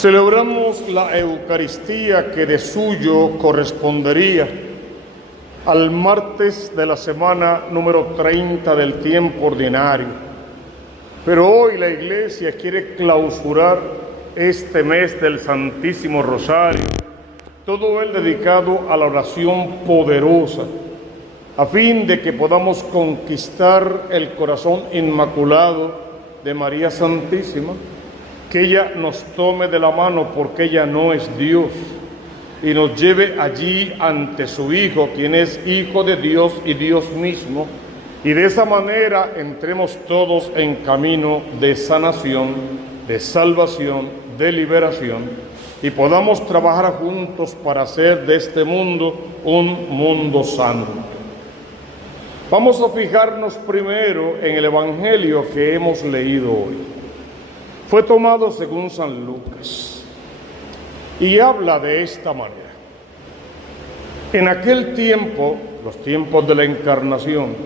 Celebramos la Eucaristía que de suyo correspondería al martes de la semana número 30 del tiempo ordinario. Pero hoy la Iglesia quiere clausurar este mes del Santísimo Rosario, todo él dedicado a la oración poderosa, a fin de que podamos conquistar el corazón inmaculado de María Santísima, que ella nos tome de la mano porque ella no es Dios y nos lleve allí ante su Hijo, quien es Hijo de Dios y Dios mismo, y de esa manera entremos todos en camino de sanación, de salvación, de liberación, y podamos trabajar juntos para hacer de este mundo un mundo santo. Vamos a fijarnos primero en el Evangelio que hemos leído hoy. Fue tomado según San Lucas y habla de esta manera. En aquel tiempo, los tiempos de la Encarnación,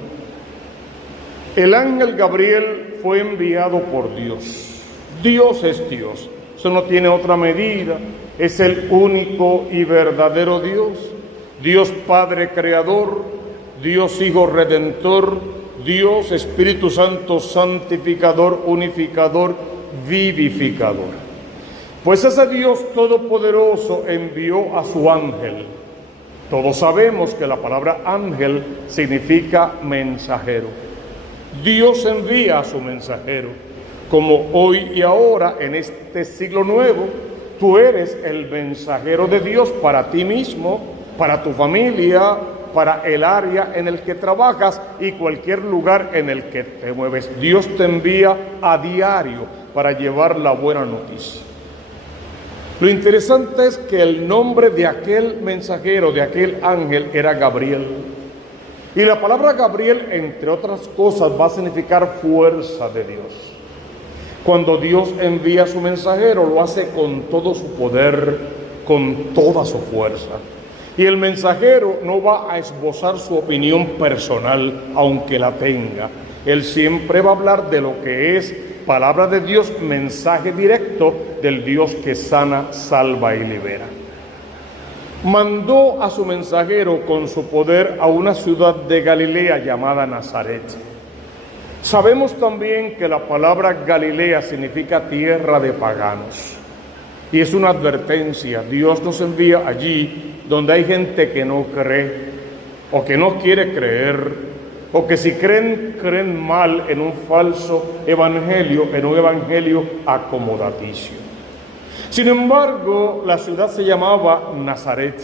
el ángel Gabriel fue enviado por Dios. Dios es Dios, eso no tiene otra medida, es el único y verdadero Dios, Dios Padre Creador, Dios Hijo Redentor, Dios Espíritu Santo Santificador, Unificador, Vivificador. Pues ese Dios Todopoderoso envió a su ángel. Todos sabemos que la palabra ángel significa mensajero. Dios envía a su mensajero, como hoy y ahora en este siglo nuevo, tú eres el mensajero de Dios para ti mismo, para tu familia, para el área en el que trabajas y cualquier lugar en el que te mueves. Dios te envía a diario para llevar la buena noticia. Lo interesante es que el nombre de aquel mensajero, de aquel ángel, era Gabriel. Y la palabra Gabriel, entre otras cosas, va a significar fuerza de Dios. Cuando Dios envía a su mensajero, lo hace con todo su poder, con toda su fuerza. Y el mensajero no va a esbozar su opinión personal, aunque la tenga. Él siempre va a hablar de lo que es palabra de Dios, mensaje directo del Dios que sana, salva y libera. Mandó a su mensajero con su poder a una ciudad de Galilea llamada Nazaret. Sabemos también que la palabra Galilea significa tierra de paganos. Y es una advertencia, Dios nos envía allí donde hay gente que no cree o que no quiere creer, o que si creen, creen mal en un falso evangelio, en un evangelio acomodaticio. Sin embargo, la ciudad se llamaba Nazaret.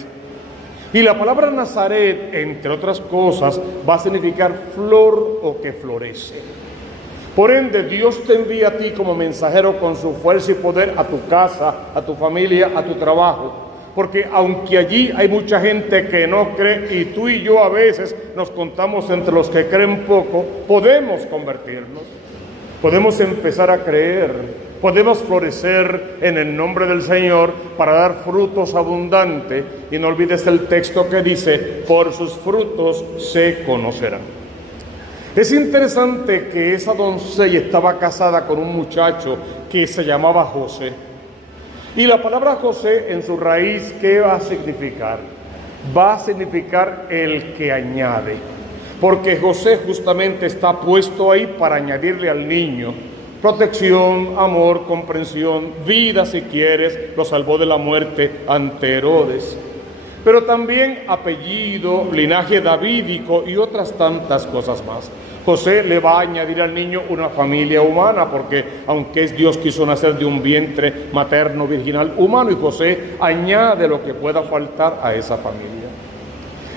Y la palabra Nazaret, entre otras cosas, va a significar flor o que florece. Por ende, Dios te envía a ti como mensajero con su fuerza y poder a tu casa, a tu familia, a tu trabajo. Porque aunque allí hay mucha gente que no cree, y tú y yo a veces nos contamos entre los que creen poco, podemos convertirnos, podemos empezar a creer, podemos florecer en el nombre del Señor para dar frutos abundantes. Y no olvides el texto que dice, por sus frutos se conocerán. Es interesante que esa doncella estaba casada con un muchacho que se llamaba José. Y la palabra José en su raíz, ¿qué va a significar? Va a significar el que añade. Porque José justamente está puesto ahí para añadirle al niño protección, amor, comprensión, vida si quieres, lo salvó de la muerte ante Herodes. Pero también apellido, linaje davídico y otras tantas cosas más. José le va a añadir al niño una familia humana, porque aunque es Dios, quiso nacer de un vientre materno virginal humano, y José añade lo que pueda faltar a esa familia.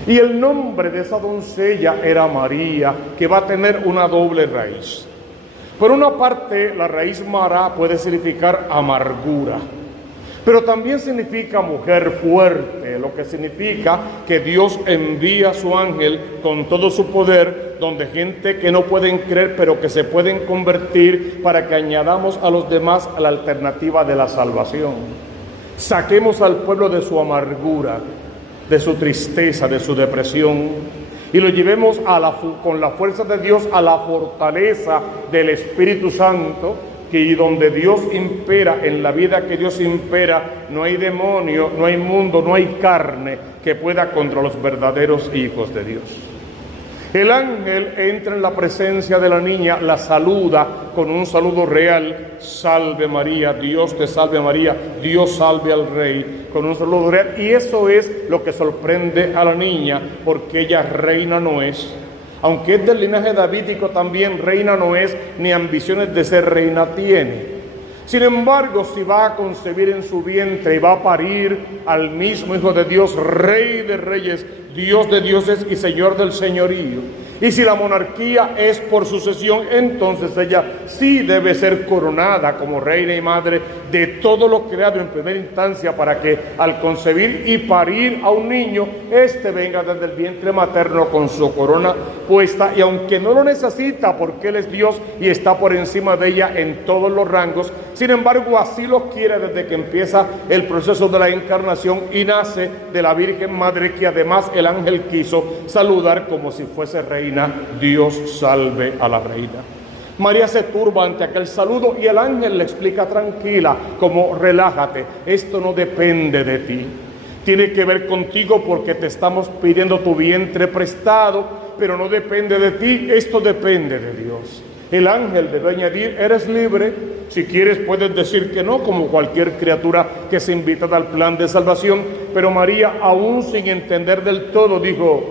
Y el nombre de esa doncella era María, que va a tener una doble raíz. Por una parte, la raíz Mará puede significar amargura, pero también significa mujer fuerte, lo que significa que Dios envía a su ángel con todo su poder, donde gente que no pueden creer, pero que se pueden convertir, para que añadamos a los demás a la alternativa de la salvación. Saquemos al pueblo de su amargura, de su tristeza, de su depresión, y lo llevemos con la fuerza de Dios a la fortaleza del Espíritu Santo, que donde Dios impera, en la vida que Dios impera, no hay demonio, no hay mundo, no hay carne que pueda contra los verdaderos hijos de Dios. El ángel entra en la presencia de la niña, la saluda con un saludo real: salve María, Dios te salve María, Dios salve al rey, con un saludo real. Y eso es lo que sorprende a la niña, porque ella reina no es. Aunque es del linaje davídico, también reina no es, ni ambiciones de ser reina tiene. Sin embargo, si va a concebir en su vientre y va a parir al mismo Hijo de Dios, Rey de reyes, Dios de dioses y Señor del señorío, y si la monarquía es por sucesión, entonces ella sí debe ser coronada como reina y madre de todo lo creado en primera instancia, para que al concebir y parir a un niño, éste venga desde el vientre materno con su corona puesta, y aunque no lo necesita porque Él es Dios y está por encima de ella en todos los rangos, sin embargo así lo quiere desde que empieza el proceso de la encarnación y nace de la Virgen Madre, que además el ángel quiso saludar como si fuese reina. Dios salve a la reina. María se turba ante aquel saludo y el ángel le explica tranquila, como relájate, esto no depende de ti, tiene que ver contigo porque te estamos pidiendo tu vientre prestado, pero no depende de ti, esto depende de Dios. El ángel debe añadir: eres libre, si quieres puedes decir que no, como cualquier criatura que se invita al plan de salvación. Pero María, aún sin entender del todo, dijo: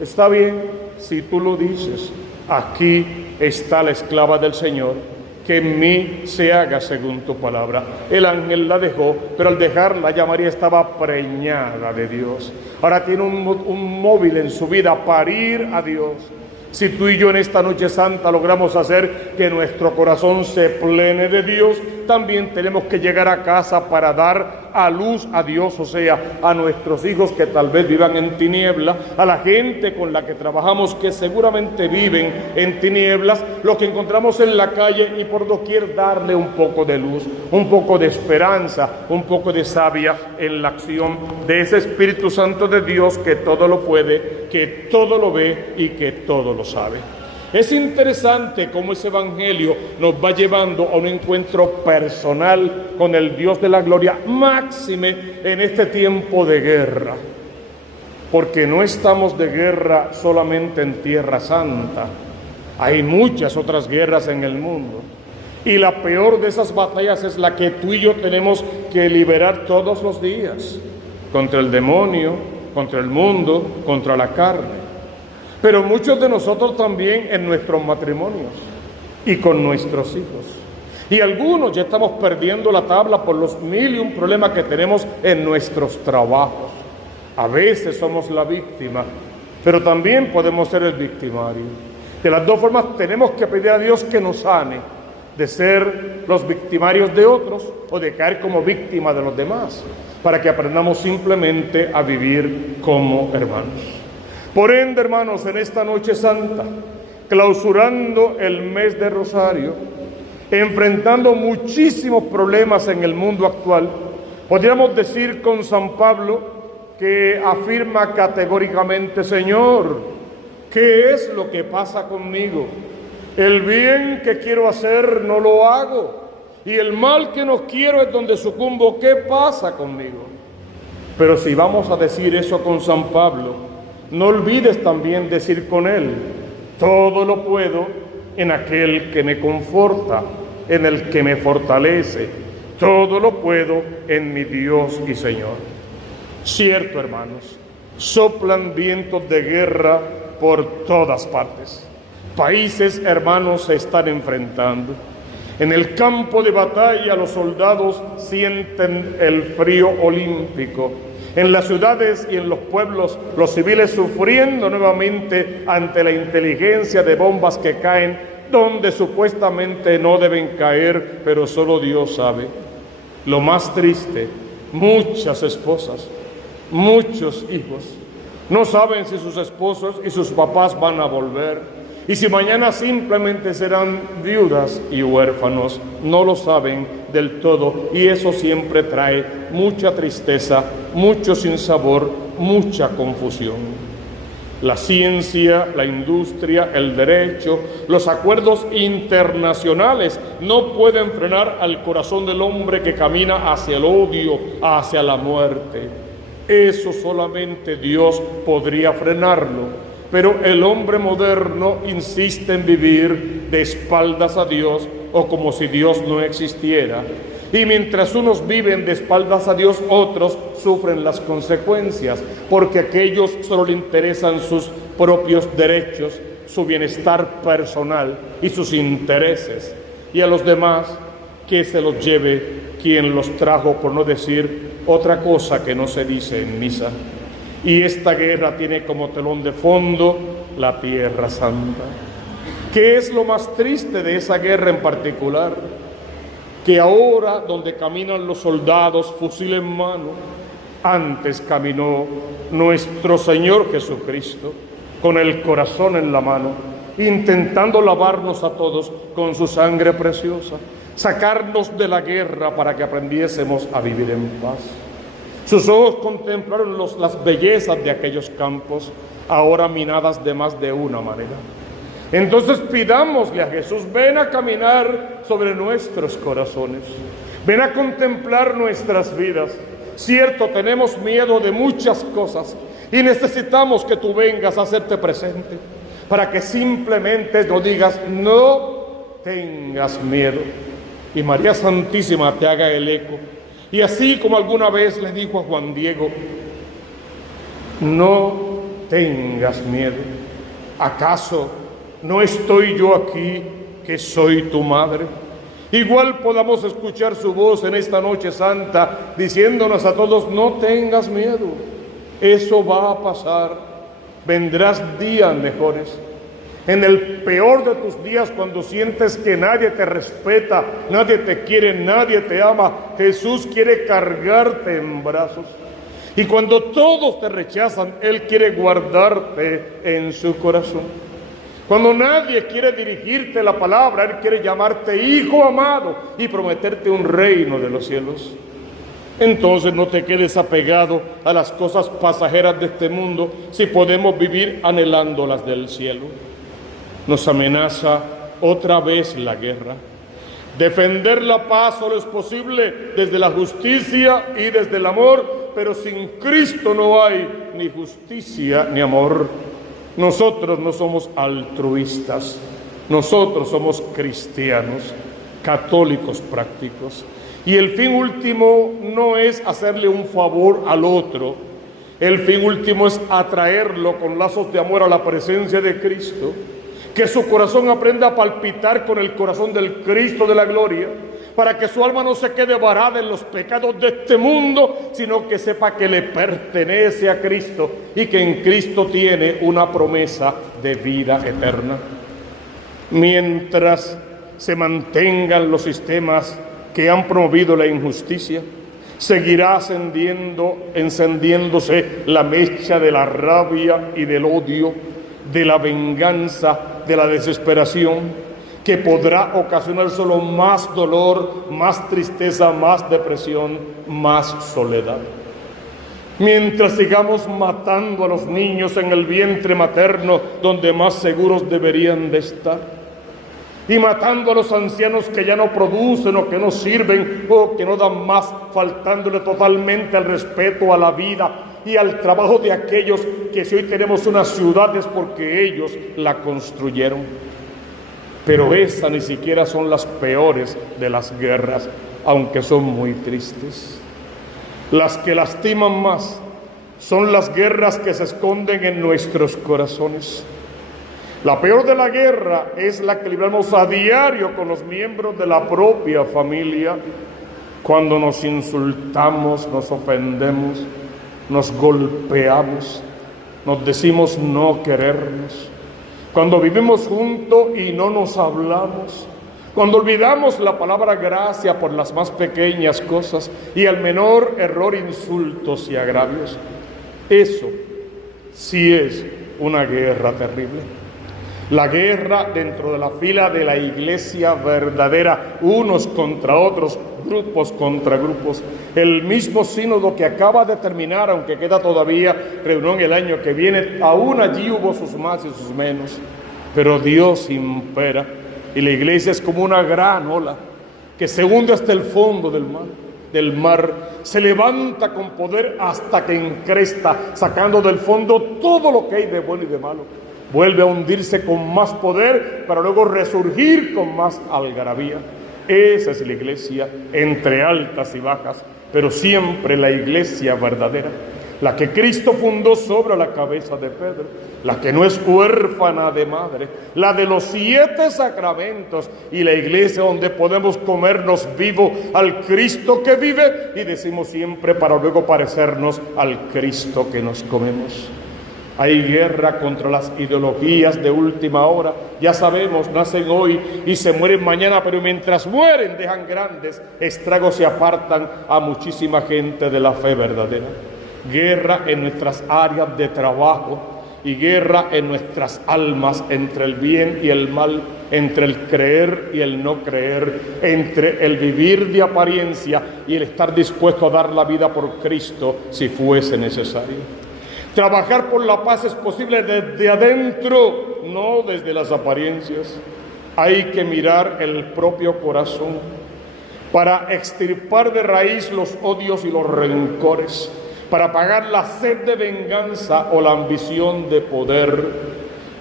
está bien, si tú lo dices, aquí está la esclava del Señor, que en mí se haga según tu palabra. El ángel la dejó, pero al dejarla ya María estaba preñada de Dios. Ahora tiene un móvil en su vida: parir a Dios. Si tú y yo en esta noche santa logramos hacer que nuestro corazón se plene de Dios, también tenemos que llegar a casa para dar a luz a Dios, o sea, a nuestros hijos que tal vez vivan en tinieblas, a la gente con la que trabajamos que seguramente viven en tinieblas, lo que encontramos en la calle, y por doquier darle un poco de luz, un poco de esperanza, un poco de savia en la acción de ese Espíritu Santo de Dios, que todo lo puede, que todo lo ve y que todo lo sabe. Es interesante cómo ese evangelio nos va llevando a un encuentro personal con el Dios de la gloria, máxime en este tiempo de guerra, porque no estamos de guerra solamente en Tierra Santa, hay muchas otras guerras en el mundo, y la peor de esas batallas es la que tú y yo tenemos que liberar todos los días, contra el demonio, contra el mundo, contra la carne. Pero muchos de nosotros también en nuestros matrimonios y con nuestros hijos. Y algunos ya estamos perdiendo la tabla por los 1001 problemas que tenemos en nuestros trabajos. A veces somos la víctima, pero también podemos ser el victimario. De las dos formas tenemos que pedir a Dios que nos sane de ser los victimarios de otros o de caer como víctima de los demás, para que aprendamos simplemente a vivir como hermanos. Por ende, hermanos, en esta noche santa, clausurando el mes de Rosario, enfrentando muchísimos problemas en el mundo actual, podríamos decir con San Pablo, que afirma categóricamente: Señor, ¿qué es lo que pasa conmigo? El bien que quiero hacer no lo hago, y el mal que no quiero es donde sucumbo. ¿Qué pasa conmigo? Pero si vamos a decir eso con San Pablo, no olvides también decir con él: todo lo puedo en aquel que me conforta, en el que me fortalece. Todo lo puedo en mi Dios y Señor. Cierto, hermanos, soplan vientos de guerra por todas partes. Países, hermanos, se están enfrentando. En el campo de batalla los soldados sienten el frío olímpico. En las ciudades y en los pueblos, los civiles sufriendo nuevamente ante la inteligencia de bombas que caen donde supuestamente no deben caer, pero solo Dios sabe. Lo más triste, muchas esposas, muchos hijos, no saben si sus esposos y sus papás van a volver, y si mañana simplemente serán viudas y huérfanos. No lo saben del todo, y eso siempre trae mucha tristeza, mucho sinsabor, mucha confusión. La ciencia, la industria, el derecho, los acuerdos internacionales no pueden frenar al corazón del hombre que camina hacia el odio, hacia la muerte. Eso solamente Dios podría frenarlo. Pero el hombre moderno insiste en vivir de espaldas a Dios o como si Dios no existiera. Y mientras unos viven de espaldas a Dios, otros sufren las consecuencias, porque a aquellos solo le interesan sus propios derechos, su bienestar personal y sus intereses. Y a los demás, que se los lleve quien los trajo, por no decir otra cosa que no se dice en misa. Y esta guerra tiene como telón de fondo la Tierra Santa. ¿Qué es lo más triste de esa guerra en particular? Que ahora, donde caminan los soldados fusil en mano, antes caminó nuestro Señor Jesucristo con el corazón en la mano, intentando lavarnos a todos con su sangre preciosa, sacarnos de la guerra para que aprendiésemos a vivir en paz. Sus ojos contemplaron las bellezas de aquellos campos, ahora minadas de más de una manera. Entonces pidámosle a Jesús: ven a caminar sobre nuestros corazones, ven a contemplar nuestras vidas. Cierto, tenemos miedo de muchas cosas y necesitamos que tú vengas a hacerte presente, para que simplemente nos digas: no tengas miedo. Y María Santísima te haga el eco. Y así como alguna vez le dijo a Juan Diego: no tengas miedo. ¿Acaso no estoy yo aquí, que soy tu madre? Igual podamos escuchar su voz en esta noche santa, diciéndonos a todos: no tengas miedo, eso va a pasar, vendrás días mejores. En el peor de tus días, cuando sientes que nadie te respeta, nadie te quiere, nadie te ama, Jesús quiere cargarte en brazos. Y cuando todos te rechazan, Él quiere guardarte en su corazón. Cuando nadie quiere dirigirte la palabra, Él quiere llamarte hijo amado y prometerte un reino de los cielos. Entonces no te quedes apegado a las cosas pasajeras de este mundo, si podemos vivir anhelando las del cielo. Nos amenaza otra vez la guerra. Defender la paz solo es posible desde la justicia y desde el amor, pero sin Cristo no hay ni justicia ni amor. Nosotros no somos altruistas, nosotros somos cristianos, católicos prácticos. Y el fin último no es hacerle un favor al otro, el fin último es atraerlo con lazos de amor a la presencia de Cristo, que su corazón aprenda a palpitar con el corazón del Cristo de la gloria, para que su alma no se quede varada en los pecados de este mundo, sino que sepa que le pertenece a Cristo y que en Cristo tiene una promesa de vida eterna. Mientras se mantengan los sistemas que han promovido la injusticia, seguirá encendiéndose la mecha de la rabia y del odio, de la venganza, de la desesperación, que podrá ocasionar solo más dolor, más tristeza, más depresión, más soledad. Mientras sigamos matando a los niños en el vientre materno, donde más seguros deberían de estar, y matando a los ancianos que ya no producen o que no sirven o que no dan más, faltándole totalmente al respeto a la vida y al trabajo de aquellos que si hoy tenemos una ciudad es porque ellos la construyeron. Pero esas ni siquiera son las peores de las guerras, aunque son muy tristes. Las que lastiman más son las guerras que se esconden en nuestros corazones. La peor de la guerra es la que libramos a diario con los miembros de la propia familia, cuando nos insultamos, nos ofendemos, nos golpeamos, nos decimos no querernos, cuando vivimos juntos y no nos hablamos, cuando olvidamos la palabra gracia por las más pequeñas cosas y al menor error insultos y agravios. Eso sí es una guerra terrible. La guerra dentro de la fila de la iglesia verdadera, unos contra otros, grupos contra grupos. El mismo sínodo que acaba de terminar, aunque queda todavía reunión el año que viene, aún allí hubo sus más y sus menos. Pero Dios impera y la iglesia es como una gran ola que se hunde hasta el fondo del mar, se levanta con poder hasta que encresta, sacando del fondo todo lo que hay de bueno y de malo. Vuelve a hundirse con más poder para luego resurgir con más algarabía. Esa es la iglesia, entre altas y bajas, pero siempre la iglesia verdadera, la que Cristo fundó sobre la cabeza de Pedro, la que no es huérfana de madre, la de los 7 sacramentos y la iglesia donde podemos comernos vivo al Cristo que vive y decimos siempre para luego parecernos al Cristo que nos comemos. Hay guerra contra las ideologías de última hora. Ya sabemos, nacen hoy y se mueren mañana, pero mientras mueren dejan grandes estragos y apartan a muchísima gente de la fe verdadera. Guerra en nuestras áreas de trabajo y guerra en nuestras almas entre el bien y el mal, entre el creer y el no creer, entre el vivir de apariencia y el estar dispuesto a dar la vida por Cristo si fuese necesario. Trabajar por la paz es posible desde adentro, no desde las apariencias. Hay que mirar el propio corazón para extirpar de raíz los odios y los rencores, para apagar la sed de venganza o la ambición de poder,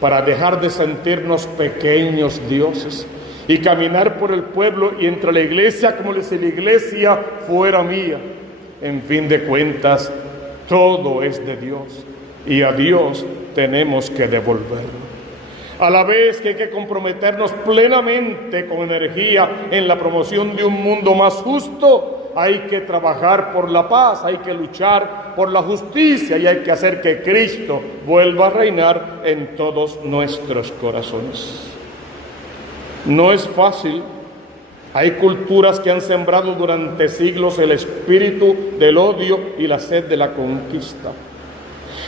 para dejar de sentirnos pequeños dioses y caminar por el pueblo y entre la iglesia como si la iglesia fuera mía. En fin de cuentas, todo es de Dios y a Dios tenemos que devolverlo. A la vez que hay que comprometernos plenamente con energía en la promoción de un mundo más justo, hay que trabajar por la paz, hay que luchar por la justicia y hay que hacer que Cristo vuelva a reinar en todos nuestros corazones. No es fácil. Hay culturas que han sembrado durante siglos el espíritu del odio y la sed de la conquista.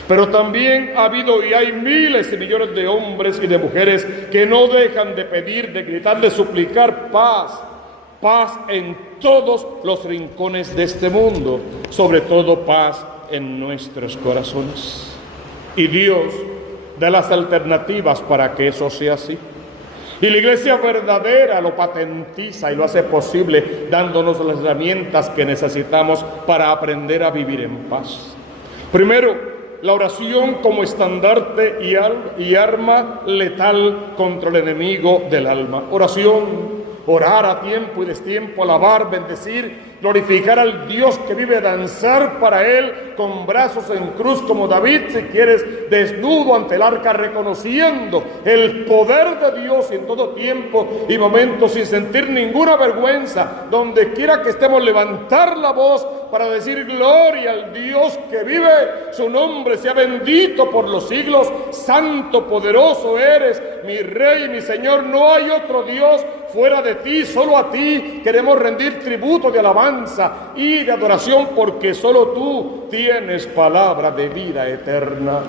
Pero también ha habido y hay miles y millones de hombres y de mujeres que no dejan de pedir, de gritar, de suplicar paz. Paz en todos los rincones de este mundo, sobre todo paz en nuestros corazones. Y Dios da las alternativas para que eso sea así. Y la iglesia verdadera lo patentiza y lo hace posible dándonos las herramientas que necesitamos para aprender a vivir en paz. Primero, la oración como estandarte y arma letal contra el enemigo del alma. Oración, orar a tiempo y destiempo, alabar, bendecir, glorificar al Dios que vive, danzar para Él con brazos en cruz como David, si quieres, desnudo ante el arca, reconociendo el poder de Dios en todo tiempo y momento, sin sentir ninguna vergüenza, donde quiera que estemos, levantar la voz para decir gloria al Dios que vive, su nombre sea bendito por los siglos, santo, poderoso eres, mi Rey, mi Señor, no hay otro Dios fuera de ti, solo a ti queremos rendir tributo de alabanza y de adoración, porque solo tú tienes palabra de vida eterna.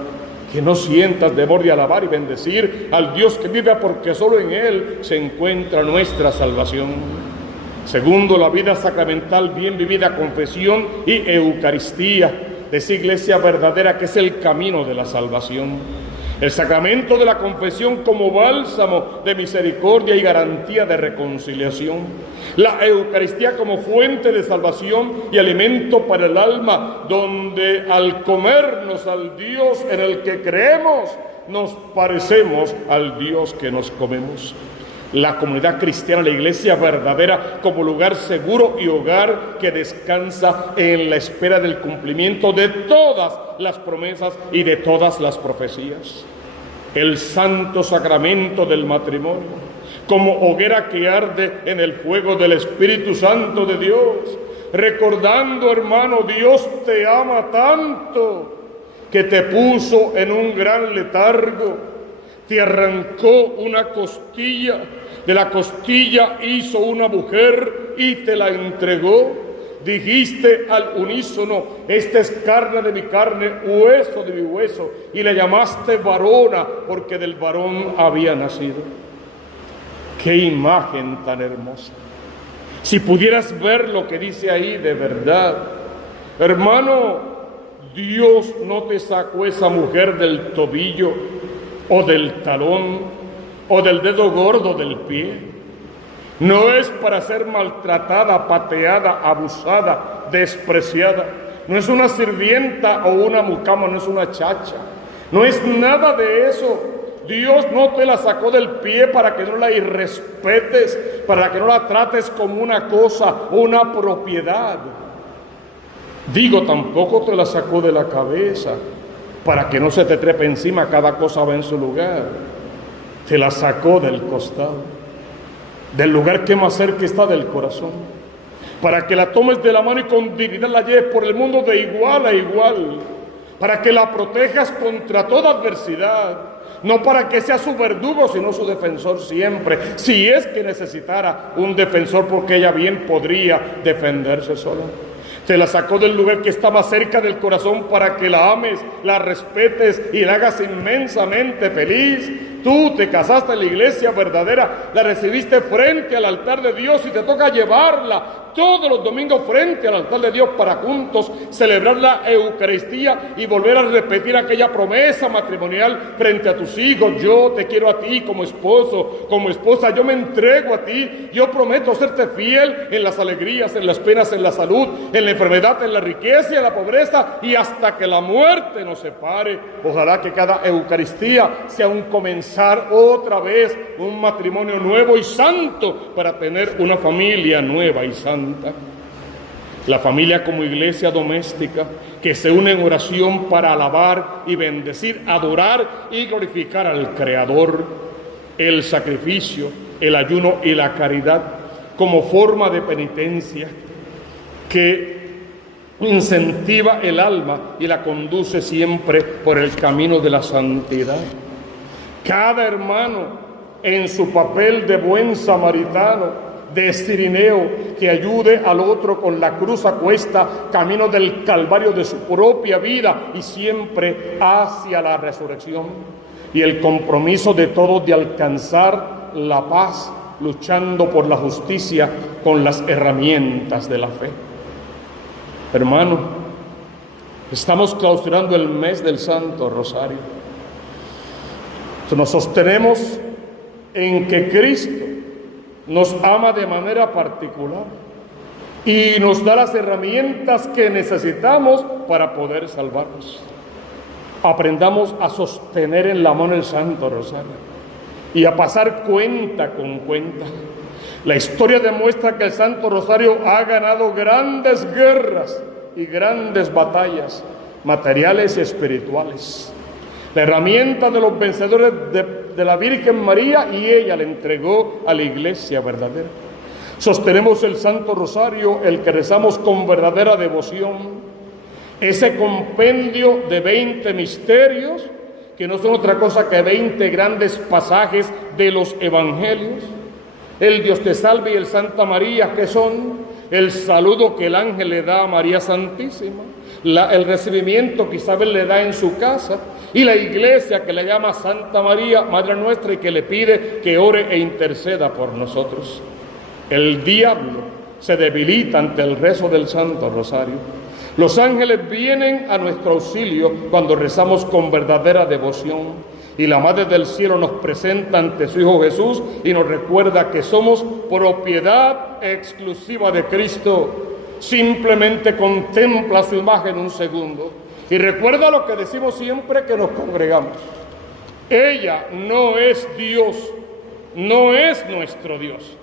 Que no sientas temor de alabar y bendecir al Dios que vive, porque solo en Él se encuentra nuestra salvación. Segundo, la vida sacramental bien vivida, confesión y Eucaristía de esa iglesia verdadera que es el camino de la salvación. El sacramento de la confesión como bálsamo de misericordia y garantía de reconciliación. La Eucaristía como fuente de salvación y alimento para el alma, donde al comernos al Dios en el que creemos, nos parecemos al Dios que nos comemos. La comunidad cristiana, la iglesia verdadera, como lugar seguro y hogar que descansa en la espera del cumplimiento de todas las promesas y de todas las profecías. El santo sacramento del matrimonio, como hoguera que arde en el fuego del Espíritu Santo de Dios, recordando, hermano, Dios te ama tanto que te puso en un gran letargo, te arrancó una costilla, de la costilla hizo una mujer y te la entregó. dijiste al unísono: esta es carne de mi carne, hueso de mi hueso, y le llamaste varona, porque del varón había nacido. ¡Qué imagen tan hermosa! Si pudieras ver lo que dice ahí de verdad, hermano, Dios no te sacó esa mujer del tobillo, o del talón, o del dedo gordo del pie. No es para ser maltratada, pateada, abusada, despreciada. No es una sirvienta o una mucama, no es una chacha. No es nada de eso. Dios no te la sacó del pie para que no la irrespetes, para que no la trates como una cosa, una propiedad. Digo, tampoco te la sacó de la cabeza para que no se te trepe encima, cada cosa va en su lugar. Te la sacó del costado, del lugar que más cerca está del corazón, para que la tomes de la mano y con dignidad la lleves por el mundo de igual a igual, para que la protejas contra toda adversidad, no para que sea su verdugo, sino su defensor siempre, si es que necesitara un defensor, porque ella bien podría defenderse sola. Te la sacó del lugar que está más cerca del corazón para que la ames, la respetes y la hagas inmensamente feliz. Tú te casaste en la iglesia verdadera, la recibiste frente al altar de Dios y te toca llevarla todos los domingos frente al altar de Dios para juntos celebrar la Eucaristía y volver a repetir aquella promesa matrimonial frente a tus hijos. Yo te quiero a ti como esposo, como esposa, yo me entrego a ti, yo prometo serte fiel en las alegrías, en las penas, en la salud, en la enfermedad, en la riqueza y en la pobreza, y hasta que la muerte nos separe. Ojalá que cada Eucaristía sea un comenzar otra vez un matrimonio nuevo y santo para tener una familia nueva y santa. La familia como iglesia doméstica que se une en oración para alabar y bendecir, adorar y glorificar al Creador. El sacrificio, el ayuno y la caridad como forma de penitencia que incentiva el alma y la conduce siempre por el camino de la santidad. Cada hermano en su papel de buen samaritano, de cirineo, que ayude al otro con la cruz a cuesta, camino del calvario de su propia vida y siempre hacia la resurrección. Y el compromiso de todos de alcanzar la paz, luchando por la justicia con las herramientas de la fe. Hermano, estamos clausurando el mes del Santo Rosario. Nos sostenemos en que Cristo nos ama de manera particular y nos da las herramientas que necesitamos para poder salvarnos. Aprendamos a sostener en la mano el Santo Rosario y a pasar cuenta con cuenta. La historia demuestra que el Santo Rosario ha ganado grandes guerras y grandes batallas materiales y espirituales. La herramienta de los vencedores de la Virgen María, y ella le entregó a la iglesia verdadera. Sostenemos el Santo Rosario, el que rezamos con verdadera devoción, ese compendio de 20 misterios, que no son otra cosa que 20 grandes pasajes de los evangelios. El Dios te salve y el Santa María, que son el saludo que el ángel le da a María Santísima, el recibimiento que Isabel le da en su casa, y la iglesia que le llama Santa María, Madre nuestra, y que le pide que ore e interceda por nosotros. El diablo se debilita ante el rezo del Santo Rosario. Los ángeles vienen a nuestro auxilio cuando rezamos con verdadera devoción, y la Madre del Cielo nos presenta ante su Hijo Jesús y nos recuerda que somos propiedad exclusiva de Cristo. Simplemente contempla su imagen un segundo y recuerda lo que decimos siempre que nos congregamos. Ella no es Dios, no es nuestro Dios.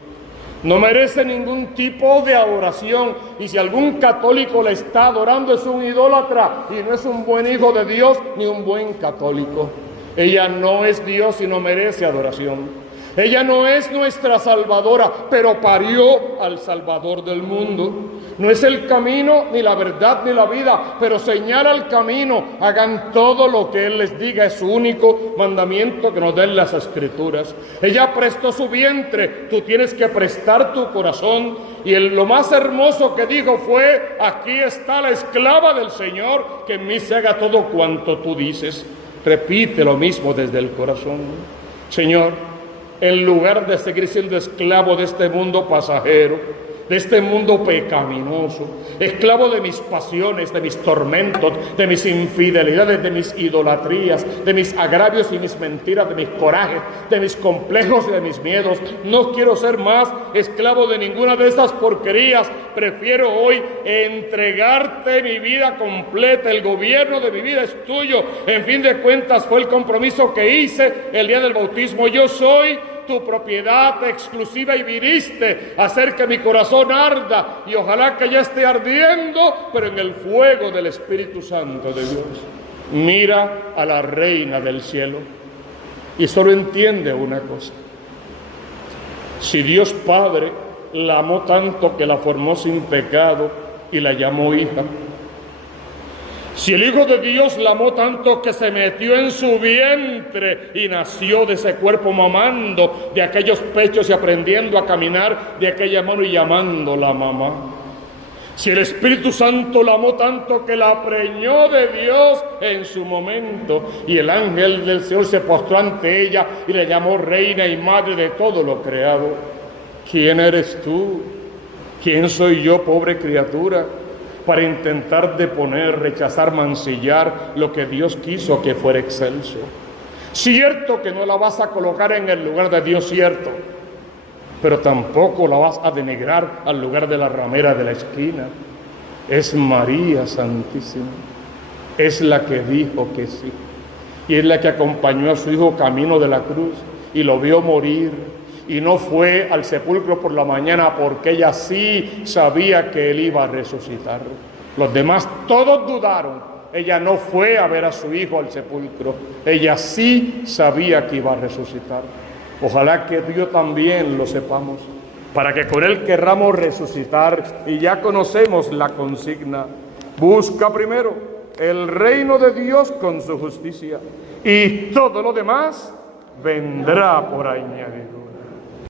No merece ningún tipo de adoración, y si algún católico la está adorando es un idólatra y no es un buen hijo de Dios ni un buen católico. Ella no es Dios y no merece adoración. Ella no es nuestra salvadora, pero parió al Salvador del mundo. No es el camino, ni la verdad, ni la vida, pero señala el camino. Hagan todo lo que Él les diga. Es su único mandamiento que nos den las Escrituras. Ella prestó su vientre, tú tienes que prestar tu corazón. Y lo más hermoso que dijo fue: aquí está la esclava del Señor, que en mí se haga todo cuanto tú dices. Repite lo mismo desde el corazón. Señor, en lugar de seguir siendo esclavo de este mundo pasajero, de este mundo pecaminoso, esclavo de mis pasiones, de mis tormentos, de mis infidelidades, de mis idolatrías, de mis agravios y mis mentiras, de mis corajes, de mis complejos y de mis miedos. No quiero ser más esclavo de ninguna de estas porquerías. Prefiero hoy entregarte mi vida completa. El gobierno de mi vida es tuyo. En fin de cuentas, fue el compromiso que hice el día del bautismo. Yo soy tu propiedad exclusiva y viniste a hacer que mi corazón arda, y ojalá que ya esté ardiendo, pero en el fuego del Espíritu Santo de Dios. Mira a la Reina del cielo y solo entiende una cosa: si Dios Padre la amó tanto que la formó sin pecado y la llamó hija, si el Hijo de Dios la amó tanto que se metió en su vientre y nació de ese cuerpo mamando de aquellos pechos y aprendiendo a caminar de aquella mano y llamándola mamá, si el Espíritu Santo la amó tanto que la preñó de Dios en su momento, y el ángel del Señor se postró ante ella y le llamó reina y madre de todo lo creado, ¿quién eres tú? ¿Quién soy yo, pobre criatura, para intentar deponer, rechazar, mancillar lo que Dios quiso que fuera excelso? Cierto que no la vas a colocar en el lugar de Dios, cierto, pero tampoco la vas a denigrar al lugar de la ramera de la esquina. Es María Santísima, es la que dijo que sí, y es la que acompañó a su hijo camino de la cruz y lo vio morir, y no fue al sepulcro por la mañana porque ella sí sabía que él iba a resucitar. Los demás todos dudaron. Ella no fue a ver a su hijo al sepulcro. Ella sí sabía que iba a resucitar. Ojalá que tú y yo también lo sepamos, para que con él querramos resucitar. Y ya conocemos la consigna: busca primero el reino de Dios con su justicia, y todo lo demás vendrá por añadidura.